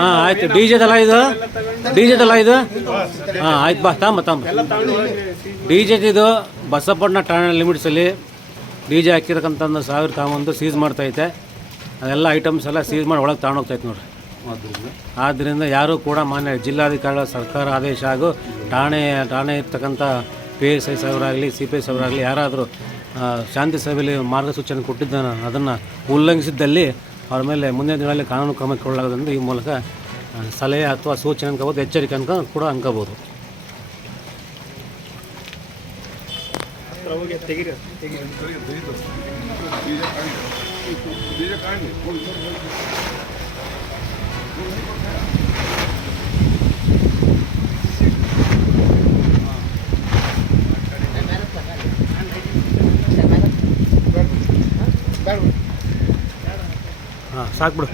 ಹಾಂ ಆಯ್ತು. ಡಿ ಜೆದಲ್ಲ ಇದು, ಡಿ ಜೆದಲ್ಲ ಇದು. ಹಾಂ ಆಯ್ತು ಬಾ ತಮ್ಮ ಡಿ ಜೆದು ಬಸಪ್ಪಣ್ಣ ಠಾಣೆ ಲಿಮಿಟ್ಸಲ್ಲಿ ಡಿ ಜೆ ಹಾಕಿರಕ್ಕಂಥ 1000 ತಗೊಂಬಂದು ಸೀಸ್ ಮಾಡ್ತೈತೆ. ಅದೆಲ್ಲ ಐಟಮ್ಸ್ ಎಲ್ಲ ಸೀಸ್ ಮಾಡಿ ಒಳಗೆ ತಗೊಂಡೋಗ್ತೈತೆ ನೋಡಿರಿ. ಆದ್ದರಿಂದ ಯಾರೂ ಕೂಡ ಮಾನ್ಯ ಜಿಲ್ಲಾಧಿಕಾರಿಗಳ ಸರ್ಕಾರ ಆದೇಶ ಹಾಗೂ ಠಾಣೆ ಇರ್ತಕ್ಕಂಥ PSI ಸಾಹೇಬರಾಗಲಿ CPI ಸಾಹೇಬರಾಗಲಿ ಯಾರಾದರೂ ಶಾಂತಿ ಸಭೆಯಲ್ಲಿ ಮಾರ್ಗಸೂಚನೆ ಕೊಟ್ಟಿದ್ದಾನೆ ಅದನ್ನು ಉಲ್ಲಂಘಿಸಿದ್ದಲ್ಲಿ ಅವ್ರ ಮೇಲೆ ಮುಂದಿನ ದಿನಗಳಲ್ಲಿ ಕಾನೂನು ಕ್ರಮ ಕೊಳ್ಳಲಾಗದಂತೆ ಈ ಮೂಲಕ ಸಲಹೆ ಅಥವಾ ಸೂಚನೆ ಅನ್ಕೋಬೋದು, ಎಚ್ಚರಿಕೆ ಕೂಡ ಅನ್ಕೋಬೋದು. ಹಾಂ ಸಾಕು ಬಿಡು.